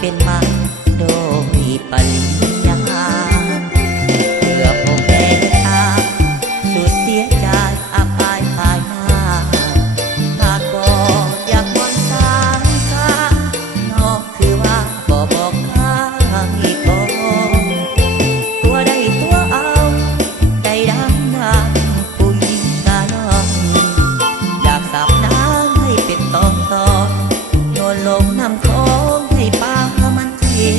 เป็นมาโดยปริยายเพื่อผมแพ้ตาสุดเสียใจอับอายภายหน้าหากบ่อยากวันสายตานอกคือว่าบ่บอกข้างอีกบ่ตัวได้ตัวเอาใจดำน้ำผู้หญิงกะน้องอยากสับน้ำให้เป็นตอนตอนโยนลงน้ำคลองให้ปลามันกิน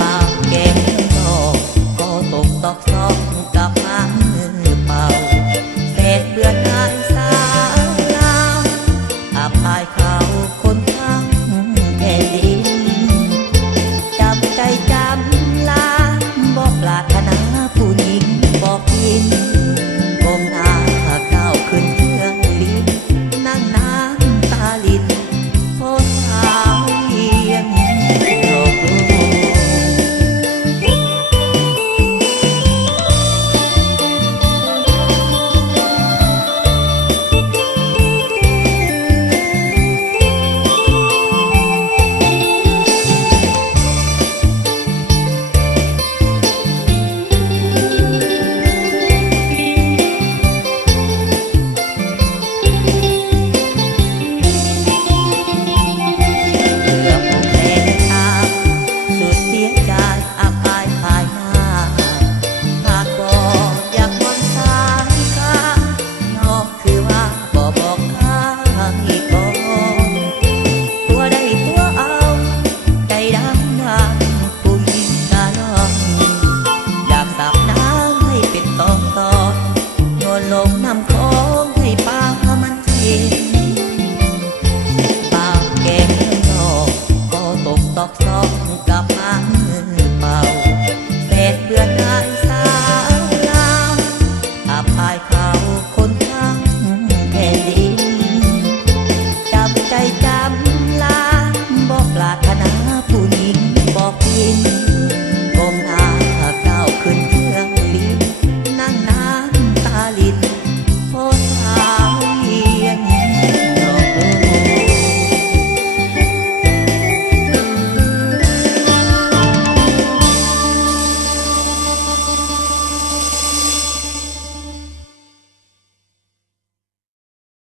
ปากแก้มนอกก็ตกตอกซอกกับมือเป่าเศษเบื่อหน่ายสาวลาวอับอายเขาคนทั้งแผ่นดินจำใจจำลาบอกปรารถนาผู้หญิงบอกกินก้มหน้าก้าวขึ้นเครื่องบินนั่งน้ำตาลินโพสาวเยียงโลกลูลงน้ำคลองให้ปลามันกินปากแก้มนอกก็ตกตอกซอ